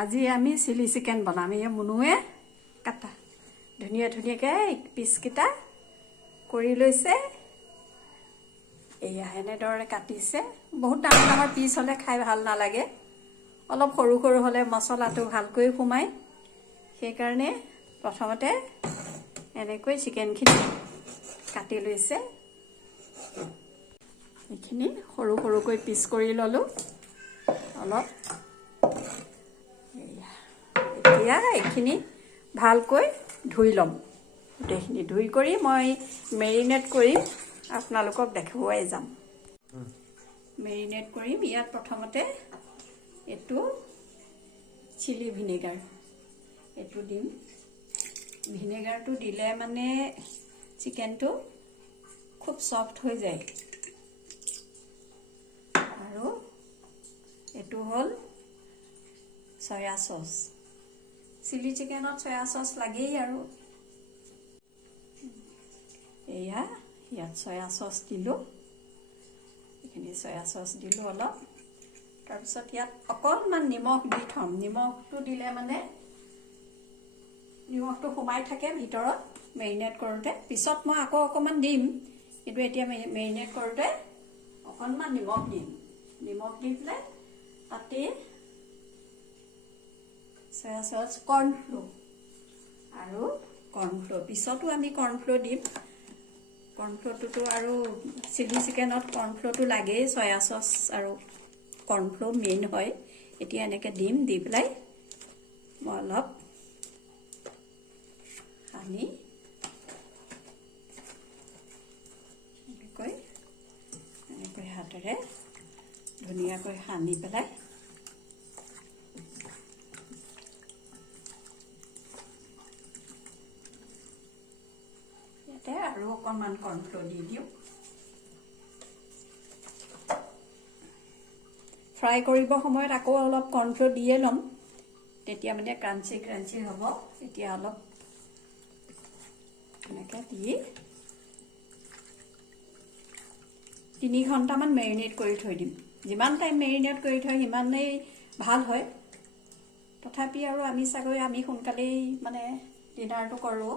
আজি আমি chilli chicken বনাম। এই মুনুৱে কাটা ধুনীয়া ধুনীয়াকৈ পিচকেইটা কৰি লৈছে। এয়া এনেদৰে কাটিছে। বহুত ডাঙৰ ডাঙৰ পিচ হ'লে খাই ভাল নালাগে, অলপ সৰু সৰু হ'লে মছলাটো ভালকৈ সোমায়। সেইকাৰণে প্ৰথমতে এনেকৈ চিকেনখিনি কাটি লৈছে। এইখিনি সৰু সৰুকৈ পিচ কৰি ল'লোঁ অলপ। এতিয়া এইখিনি ভালকৈ ধুই ল'ম। গোটেইখিনি ধুই কৰি মই মেৰিনেট কৰিম, আপোনালোকক দেখুৱাই যাম। মেৰিনেট কৰিম। ইয়াত প্ৰথমতে এইটো চিলি ভিনেগাৰ এইটো দিম। ভিনেগাৰটো দিলে মানে চিকেনটো খুব সফ্ট হৈ যায়। আৰু এইটো হ'ল সয়া চচ। চিলি চিকেনত সয়া চচ লাগেই। আৰু এয়া ইয়াত সয়া চচ দিলোঁ। এইখিনি সয়া চচ দিলোঁ অলপ। তাৰপিছত ইয়াত অকণমান নিমখ দি থ'ম। নিমখটো দিলে মানে নিমখটো সোমাই থাকে ভিতৰত মেৰিনেট কৰোঁতে। পিছত মই আকৌ অকণমান দিম, কিন্তু এতিয়া মেৰিনেট কৰোঁতে অকণমান নিমখ দিম। নিমখ দি পেলাই তাতে সয়া চচ, কৰ্ণফ্ল'ৰ আৰু কৰ্ণফ্ল'ৰ পিছতো আমি কৰ্ণফ্ল'ৰ দিম। কৰ্ণফ্ল'ৰটোতো আৰু চিলি চিকেনত কৰ্ণফ্ল'ৰটো লাগেই। সয়া চচ আৰু কৰ্ণফ্ল'ৰ মেইন হয়। এতিয়া এনেকৈ দিম। দি পেলাই মই অলপ সানি এনেকৈ হাতেৰে ধুনীয়াকৈ সানি পেলাই ইয়াতে আৰু অকণমান কৰ্ণফ্ল'ৰ দি দিওঁ। ফ্ৰাই কৰিব সময়ত আকৌ অলপ কৰ্ণফ্ল'ৰ দিয়ে ল'ম, তেতিয়া মানে ক্ৰাঞ্চি ক্ৰাঞ্চি হ'ব। এতিয়া অলপ এনেকৈ দি 3 ঘণ্টামান মেৰিনেট কৰি থৈ দিম। যিমান টাইম মেৰিনেট কৰি থয় সিমানেই ভাল হয়। তথাপি আৰু আমি সোনকালেই মানে ডিনাৰটো কৰোঁ,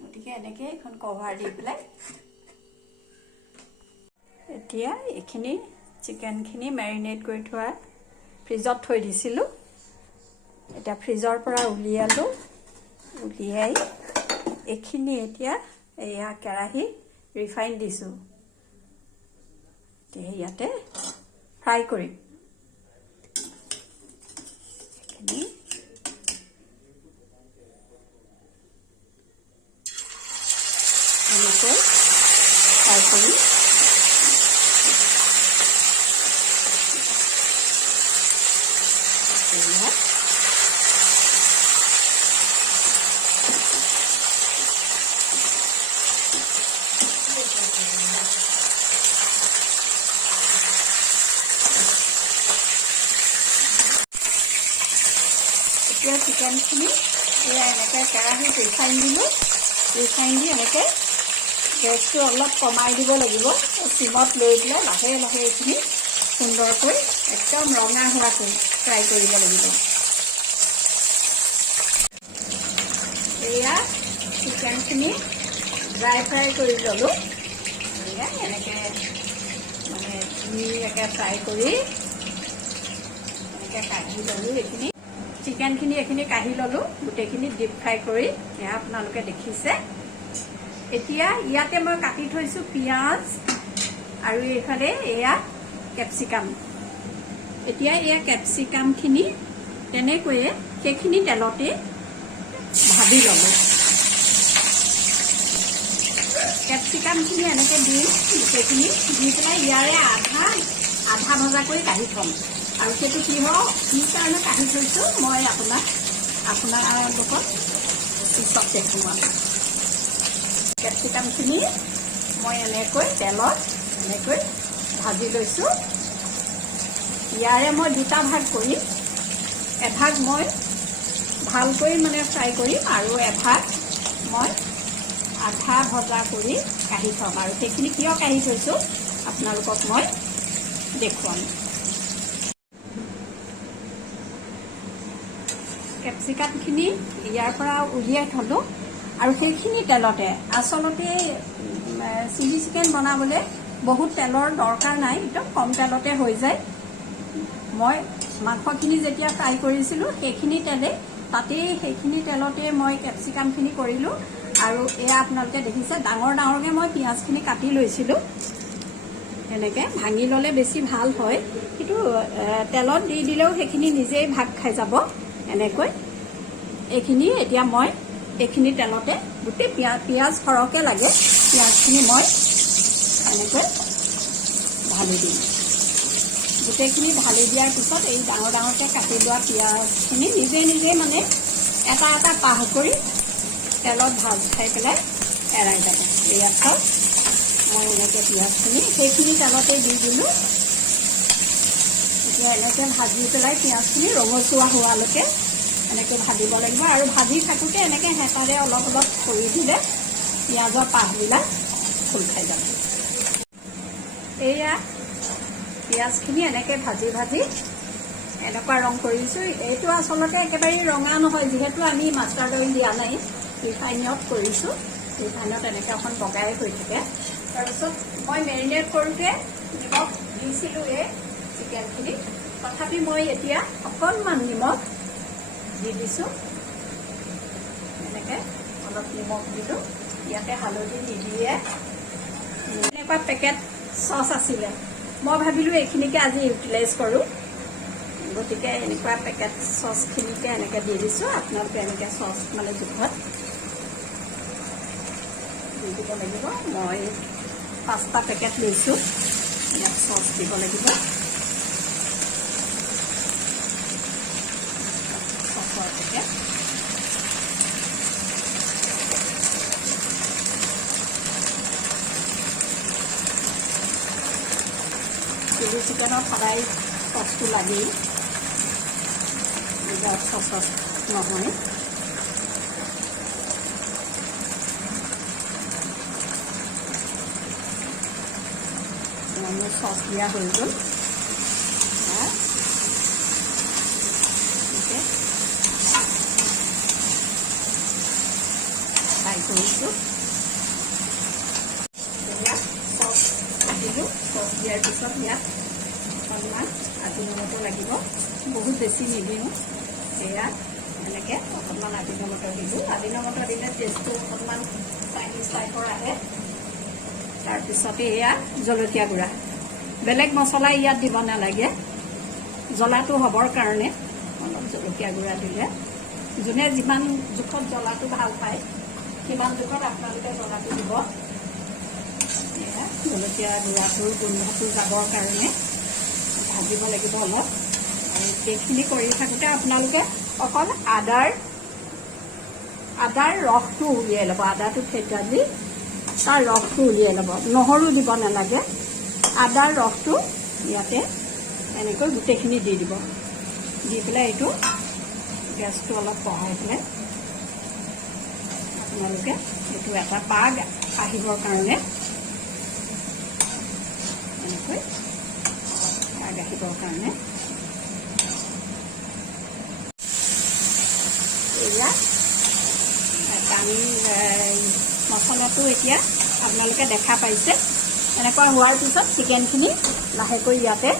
গতিকে এনেকৈ এখন কভাৰ দি পেলাই এতিয়া এইখিনি চিকেনখিনি মেৰিনেট কৰি থোৱা ফ্ৰিজত থৈ দিছিলোঁ। এতিয়া ফ্ৰিজৰ পৰা উলিয়ালোঁ। উলিয়াই এইখিনি এতিয়া এয়া কেৰাহী ৰিফাইন দিছোঁ। ইয়াতে ফ্ৰাই কৰিম। এইখিনি এনেকৈ ফ্ৰাই কৰিম। এতিয়া চিকেনখিনি এয়া এনেকৈ কেৰাহীত ৰিফাইন দিলোঁ। ৰিফাইন দি এনেকৈ গেছটো অলপ কমাই দিব লাগিব। চিমত লৈ পেলাই লাহে লাহে এইখিনি সুন্দৰকৈ একদম ৰঙা হোৱাকৈ ফ্ৰাই কৰিব লাগিব। এয়া চিকেনখিনি ড্ৰাই ফ্ৰাই কৰি ল'লোঁ। এয়া এনেকৈ মানে ধুনীয়াকৈ ফ্ৰাই কৰি এনেকৈ কাঢ়ি ল'লোঁ। এইখিনি চিকেনখিনি এইখিনি কাঢ়ি ল'লোঁ, গোটেইখিনি ডিপ ফ্ৰাই কৰি। এয়া আপোনালোকে দেখিছে। এতিয়া ইয়াতে মই কাটি থৈছোঁ পিঁয়াজ আৰু এইফালে এয়া কেপচিকাম। এতিয়া এয়া কেপচিকামখিনি তেনেকৈয়ে সেইখিনি তেলতে ভাজি ল'লোঁ। কেপচিকামখিনি এনেকৈ দিম গোটেইখিনি দি পেলাই ইয়াৰে আধা ভজা কৰি কাঢ়ি থ'ম। আৰু সেইটো কি কাৰণে কাঢ়ি থৈছোঁ মই আপোনালোকক পিছত দেখুৱাম। কেপচিকামখিনি মই এনেকৈ তেলত এনেকৈ ভাজি লৈছোঁ। ইয়াৰে মই 2টা ভাগ কৰিম। এভাগ মই ভালকৈ মানে ফ্ৰাই কৰিম আৰু এভাগ মই আধা ভজা কৰি কাঢ়ি থ'ম। আৰু সেইখিনি কিয় কাঢ়ি থৈছোঁ আপোনালোকক মই দেখুৱাম। কেপচিকামখিনি ইয়াৰ পৰা উলিয়াই থ'লোঁ আৰু সেইখিনি তেলতে আচলতে চিলি চিকেন বনাবলৈ বহুত তেলৰ দৰকাৰ নাই, একদম কম তেলতে হৈ যায়। মই মাংসখিনি যেতিয়া ফ্ৰাই কৰিছিলোঁ সেইখিনি তেলে সেইখিনি তেলতে মই কেপচিকামখিনি কৰিলোঁ। আৰু এয়া আপোনালোকে দেখিছে ডাঙৰ ডাঙৰকৈ মই পিঁয়াজখিনি কাটি লৈছিলোঁ। এনেকৈ ভাঙি ল'লে বেছি ভাল হয়, কিন্তু তেলত দি দিলেও সেইখিনি নিজেই ভাগ খাই যাব। এনেকৈ এইখিনি এতিয়া মই এইখিনি তেলতে গোটেই পিঁয়াজ সৰহকৈ লাগে, পিঁয়াজখিনি মই এনেকৈ ঢালি দিম। গোটেইখিনি ঢালি দিয়াৰ পিছত এই ডাঙৰ ডাঙৰকৈ কাটি লোৱা পিঁয়াজখিনি নিজে নিজে মানে এটা এটা পাহ কৰি তেলত ভাজ খাই পেলাই এৰাই যাব। এয়া চাওক মই এনেকৈ পিঁয়াজখিনি সেইখিনি তেলতে দি দিলোঁ। এতিয়া এনেকৈ ভাজি পেলাই পিঁয়াজখিনি ৰঙচুৱা হোৱালৈকে এনেকৈ ভাজিব লাগিব। আৰু ভাজি থাকোঁতে এনেকৈ হেতাৰে অলপ অলপ কৰি দিলে পিঁয়াজৰ পাহবিলাক খোল খাই যাব। এয়া পিঁয়াজখিনি এনেকৈ ভাজি ভাজি এনেকুৱা ৰং কৰিছোঁ। এইটো আচলতে একেবাৰে ৰঙা নহয়, যিহেতু আমি মাষ্টাৰ্ড অইল দিয়া নাই, ৰিফাইনত কৰিছোঁ। ৰিফাইনত এনেকৈ অকণ বগাই হৈ থাকে। তাৰপিছত মই মেৰিনেট কৰোঁতে নিমখ দিছিলোঁ এই চিকেনখিনি, তথাপি মই এতিয়া অকণমান নিমখ দি দিছোঁ। এনেকৈ অলপ নিমখ দিলোঁ, ইয়াতে হালধি নিদিয়ে। এনেকুৱা পেকেট চচ আছিলে, মই ভাবিলোঁ এইখিনিকে আজি ইউটিলাইজ কৰোঁ, গতিকে এনেকুৱা পেকেট চচখিনিকে এনেকৈ দি দিছোঁ। আপোনালোকে এনেকৈ চচ মানে জোখত দি দিব লাগিব। মই 5টা পেকেট লৈছোঁ, ইয়াত চচ দিব লাগিব। চচৰ পেকেট চিলি চিকেনত সদায় চচটো লাগেই, চচ নহয়। মোৰ চচ দিয়া হৈ গ'ল। ফ্ৰাই কৰিছোঁ। চচ দিলোঁ, চচ দিয়াৰ পিছত ইয়াত অকণমান আজিনমটো লাগিব, বহুত বেছি নিদিওঁ। এয়া এনেকৈ অকণমান আজিনমটো দিলোঁ। আজিনমটো দিলে টেষ্টটো অকণমান চাইনিজ টাইপৰ আহে। তাৰপিছতে এয়া জলকীয়া গুড়া, বেলেগ মছলা ইয়াত দিব নালাগে, জ্বলাটো হ'বৰ কাৰণে অলপ জলকীয়া গুড়া দিলে। যোনে যিমান জোখত জ্বলাটো ভাল পায় সিমান জোখত আপোনালোকে জ্বলাটো দিব। এয়া জলকীয়া গুড়াটোৰ গোন্ধটো যাবৰ কাৰণে ভাজিব লাগিব অলপ। আৰু এইখিনি কৰি থাকোঁতে আপোনালোকে অকল আদাৰ ৰসটো উলিয়াই ল'ব। আদাটো থেতালি তাৰ ৰসটো উলিয়াই ল'ব, নহৰু দিব নালাগে। আদাৰ ৰসটো ইয়াতে এনেকৈ গোটেইখিনি দি দিব। দি পেলাই এইটো গেছটো অলপ বঢ়াই পেলাই আপোনালোকে এইটো এটা পাগ আহিবৰ কাৰণে এনেকৈ পাগ আহিবৰ কাৰণে এয়া পানী মছলাটো এতিয়া আপোনালোকে দেখা পাইছে। এনেকুৱা হোৱাৰ পিছত চিকেনখিনি লাহেকৈ ইয়াতে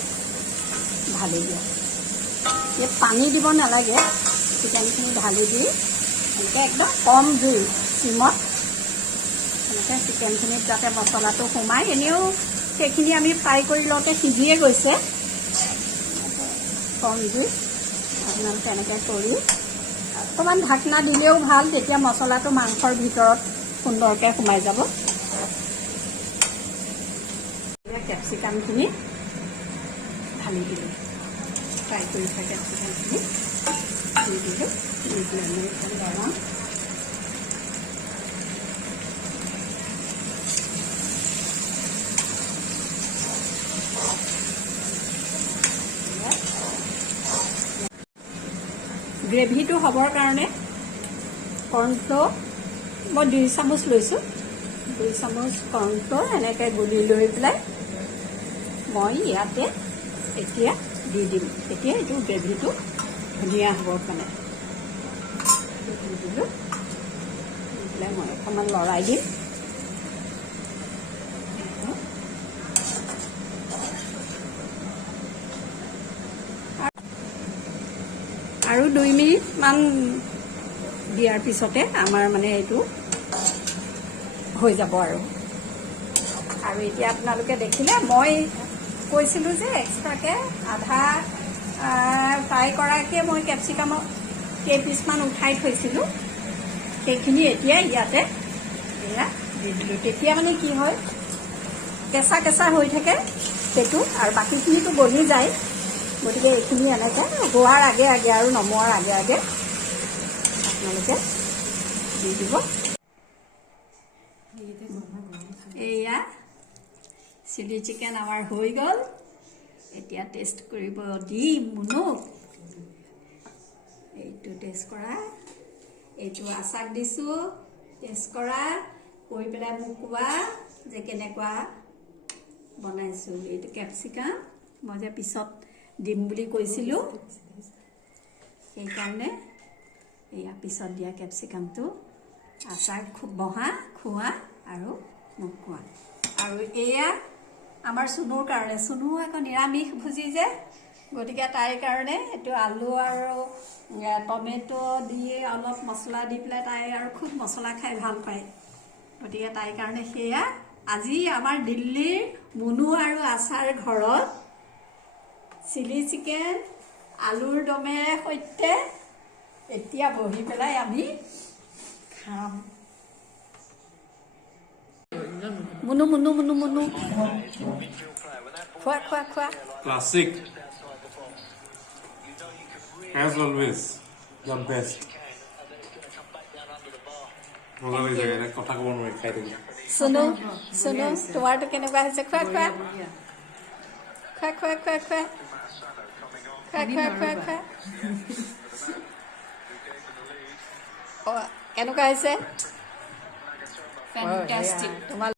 ঢালি দিয়ক। ইয়াত পানী দিব নালাগে, চিকেনখিনি ঢালি দি এনেকৈ একদম কম জুই চিমত এনেকৈ চিকেনখিনিত যাতে মছলাটো সোমায়। এনেও সেইখিনি আমি ফ্ৰাই কৰি লওঁতে সিজিয়ে গৈছে। কম জুই আপোনালোকে এনেকৈ কৰি অকণমান ঢাকনা দিলেও ভাল, তেতিয়া মছলাটো মাংসৰ ভিতৰত সুন্দৰকৈ সোমাই যাব। কেপচিকামখিনি ঢালি দিলোঁ, ফ্ৰাই কৰি থোৱা কেপচিকামখিনি দি দিলোঁ। দি পেলাই মই একদম গৰম গ্ৰেভিটো হ'বৰ কাৰণে কৰ্ণফ্ল'ৰ মই 2 চামুচ লৈছোঁ। 2 চামুচ কৰ্ণফ্ল'ৰ এনেকৈ গুলি লৈ পেলাই মই ইয়াতে এতিয়া দি দিম। তেতিয়া এইটো গ্ৰেভিটো ধুনীয়া হ'বৰ কাৰণে দি দিলোঁ, দি পেলাই মই অকণমান লৰাই দিম। আৰু 2 মিনিটমান দিয়াৰ পিছতে আমাৰ মানে এইটো হৈ যাব আৰু এতিয়া আপোনালোকে দেখিলে মই কৈছিলোঁ যে এক্সট্ৰাকৈ আধা ফ্ৰাই কৰাকৈ মই কেপচিকামৰ কেইপিচমান উঠাই থৈছিলোঁ, সেইখিনি এতিয়া ইয়াতে এয়া দি দিলোঁ। তেতিয়া মানে কি হয়, কেঁচা কেঁচা হৈ থাকে সেইটো, আৰু বাকীখিনিতো গলি যায়। গতিকে এইখিনি এনেকৈ হোৱাৰ আগে আগে আৰু নমোৱাৰ আগে আগে আপোনালোকে দি দিব। এয়া চিলি চিকেন আমাৰ হৈ গ'ল। এতিয়া টেষ্ট কৰিব দিম মুনুক। এইটো টেষ্ট কৰা, এইটো আচাৰ দিছোঁ, টেষ্ট কৰা, কৰি পেলাই মোক কোৱা যে কেনেকুৱা বনাইছোঁ। এইটো কেপচিকাম মই যে পিছত দিম বুলি কৈছিলোঁ, সেইকাৰণে এয়া পিছত দিয়া কেপচিকামটো আচাৰ খুব বহা খোৱা আৰু মোক খোৱা। আৰু এয়া আমাৰ চুনুৰ কাৰণে, চুনু আকৌ নিৰামিষ ভুজি যে, গতিকে তাইৰ কাৰণে এইটো আলু আৰু টমেটো দি অলপ মছলা দি পেলাই তাই আৰু খুব মছলা খাই ভাল পায়। গতিকে তাইৰ কাৰণে সেয়া আজি আমাৰ দিল্লীৰ মুনু আৰু আচাৰ ঘৰত চিলি চিকেন আলুৰ দমেৰে সৈতে এতিয়া বহি পেলাই আমি খাম। মুনু মুনু মুনু মুনু খোৱা খোৱা খোৱা। Classic. As always, the best. মজা লাগিছে, কথা ক'ব নোৱাৰি খাই থাকি। চুনু চুনু তোমাৰটো কেনেকুৱা হৈছে? খোৱা খোৱা খোৱা খোৱা খোৱা খোৱা খোৱা খোৱা খোৱা খোৱা। কেনেকুৱা হৈছে? ফেণ্টাষ্টিক। তোমাৰ